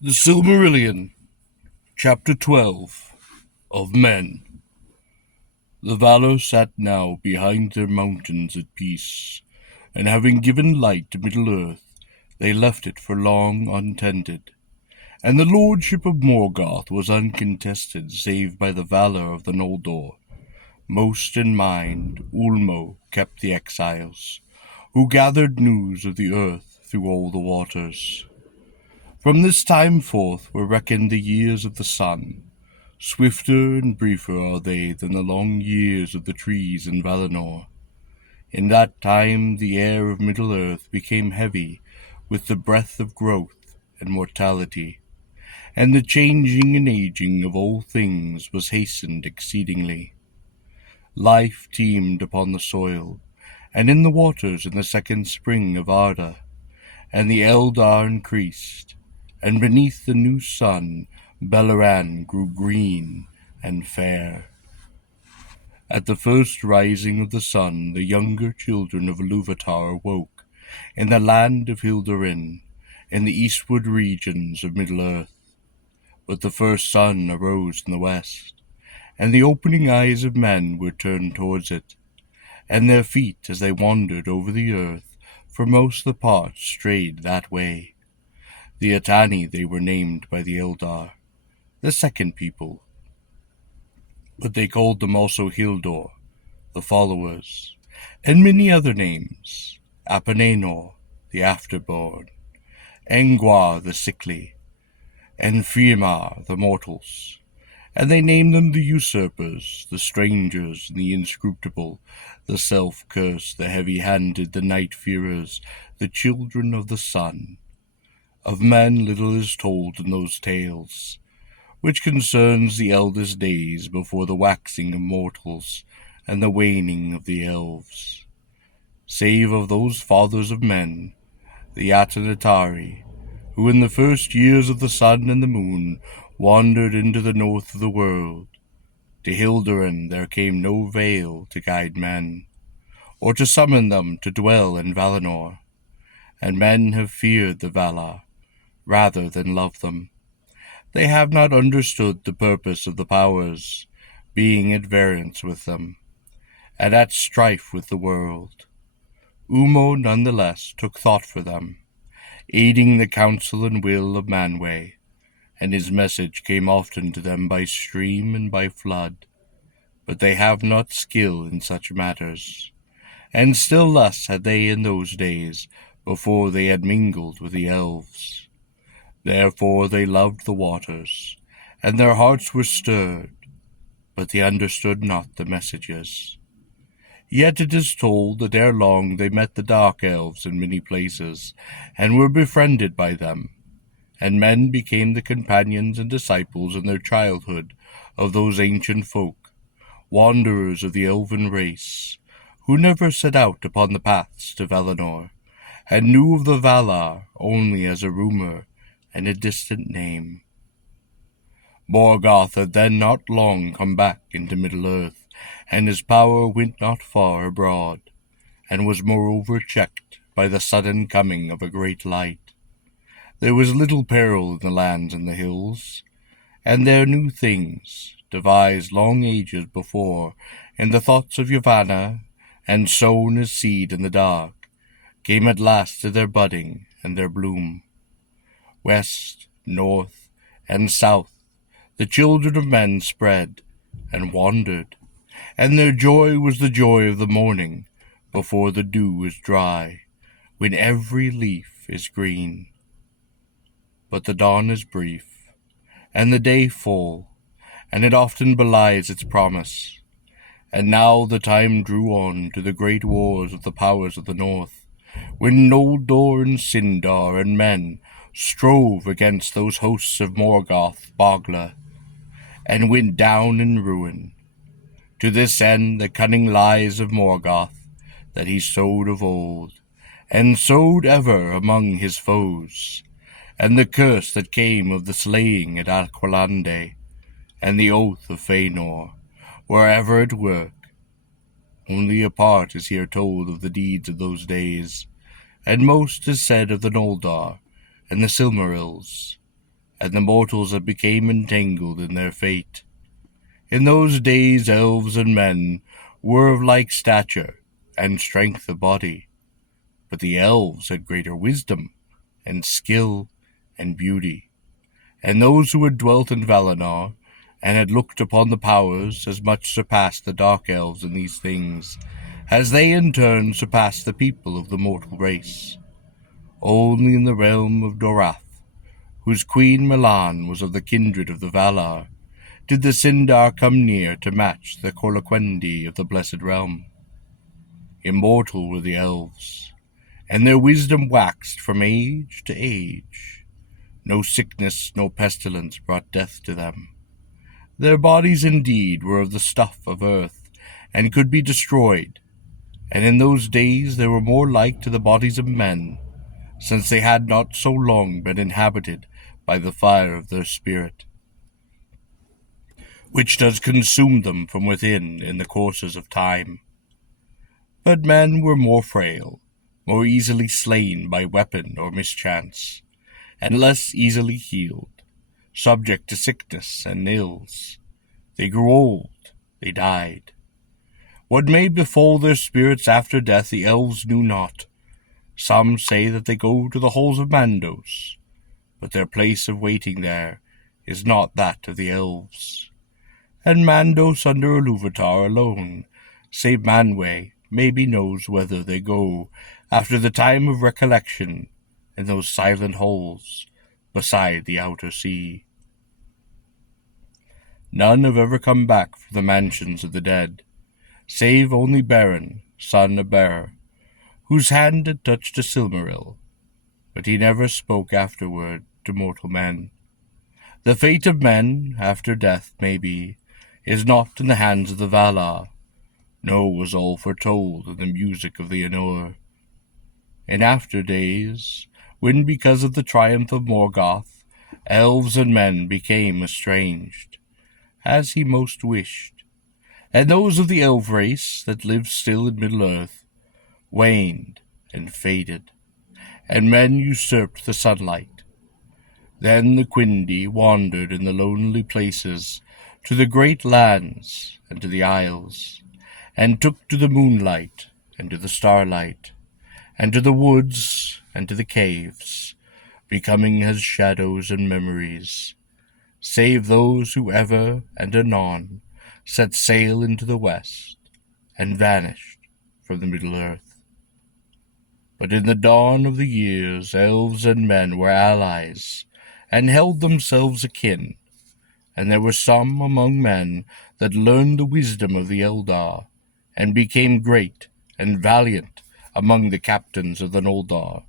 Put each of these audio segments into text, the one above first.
The Silmarillion, Chapter 12 of Men. The Valor sat now behind their mountains at peace, and having given light to Middle-earth, they left it for long untended. And the lordship of Morgoth was uncontested save by the valor of the Noldor. Most in mind Ulmo kept the exiles, who gathered news of the earth through all the waters. From this time forth were reckoned the years of the sun. Swifter and briefer are they than the long years of the trees in Valinor. In that time the air of Middle-earth became heavy with the breath of growth and mortality, and the changing and aging of all things was hastened exceedingly. Life teemed upon the soil, and in the waters in the second spring of Arda, and the Eldar increased, and beneath the new sun Belleran grew green and fair. At the first rising of the sun the younger children of Ilúvatar awoke, in the land of Hildurin, in the eastward regions of Middle-earth. But the first sun arose in the west, and the opening eyes of men were turned towards it, and their feet as they wandered over the earth for most of the part strayed that way. The Atani they were named by the Eldar, the second people, but they called them also Hildor, the followers, and many other names, Apenenor, the afterborn, Engwar, the sickly, and Fiamar, the mortals. And they named them the usurpers, the strangers, and the inscrutable, the self-cursed, the heavy-handed, the night-fearers, the children of the sun. Of men little is told in those tales, which concerns the eldest days before the waxing of mortals and the waning of the elves, save of those fathers of men, the Atanatari, who in the first years of the sun and the moon wandered into the north of the world. To Hildurin there came no veil to guide men, or to summon them to dwell in Valinor, and men have feared the Valar rather than loved them. They have not understood the purpose of the powers, being at variance with them, and at strife with the world. Ulmo none the less took thought for them, aiding the counsel and will of Manwë, and his message came often to them by stream and by flood. But they have not skill in such matters, and still less had they in those days, before they had mingled with the elves. Therefore they loved the waters, and their hearts were stirred, but they understood not the messages. Yet it is told that ere long they met the dark elves in many places, and were befriended by them, and men became the companions and disciples in their childhood of those ancient folk, wanderers of the elven race, who never set out upon the paths to Valinor, and knew of the Valar only as a rumor and a distant name. Morgoth had then not long come back into Middle-earth, and his power went not far abroad, and was moreover checked by the sudden coming of a great light. There was little peril in the lands and the hills, and there new things, devised long ages before in the thoughts of Yavanna, and sown as seed in the dark, came at last to their budding and their bloom. West, north, and south the children of men spread and wandered, and their joy was the joy of the morning, before the dew is dry, when every leaf is green. But the dawn is brief, and the day full, and it often belies its promise. And now the time drew on to the great wars of the powers of the north, when Noldor and Sindar and men strove against those hosts of Morgoth Bogla, and went down in ruin. To this end the cunning lies of Morgoth, that he sowed of old, and sowed ever among his foes, and the curse that came of the slaying at Aqualande, and the oath of Fëanor, were ever at work. Only a part is here told of the deeds of those days, and most is said of the Noldor and the Silmarils, and the mortals that became entangled in their fate. In those days elves and men were of like stature and strength of body, but the elves had greater wisdom and skill and beauty, and those who had dwelt in Valinor and had looked upon the powers as much surpassed the dark elves in these things, as they in turn surpassed the people of the mortal race. Only in the realm of Dorath, whose queen Milan was of the kindred of the Valar, did the Sindar come near to match the Corloquendi of the Blessed Realm. Immortal were the elves, and their wisdom waxed from age to age. No sickness, no pestilence brought death to them. Their bodies indeed were of the stuff of earth, and could be destroyed, and in those days they were more like to the bodies of men, since they had not so long been inhabited by the fire of their spirit, which does consume them from within in the courses of time. But men were more frail, more easily slain by weapon or mischance, and less easily healed, subject to sickness and ills. They grew old, they died. What may befall their spirits after death the elves knew not. Some say that they go to the halls of Mandos, but their place of waiting there is not that of the elves. And Mandos under Ilúvatar alone, save Manwë, maybe knows whither they go after the time of recollection in those silent halls beside the outer sea. None have ever come back from the mansions of the dead, save only Beren, son of Berer, whose hand had touched a Silmaril, but he never spoke afterward to mortal men. The fate of men, after death, maybe, is not in the hands of the Valar, nor was all foretold in the music of the Ainur. In after days, when because of the triumph of Morgoth, elves and men became estranged, as he most wished, and those of the elf race that lived still in Middle-earth waned and faded, and men usurped the sunlight. Then the Quindi wandered in the lonely places to the great lands and to the isles, and took to the moonlight and to the starlight, and to the woods and to the caves, becoming as shadows and memories, save those who ever and anon set sail into the west and vanished from the middle earth. But in the dawn of the years elves and men were allies, and held themselves akin, and there were some among men that learned the wisdom of the Eldar, and became great and valiant among the captains of the Noldor.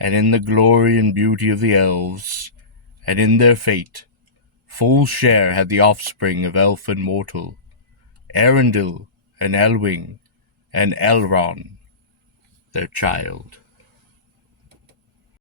And in the glory and beauty of the elves, and in their fate, full share had the offspring of elf and mortal, Arundel and Elwing and Elrond, their child.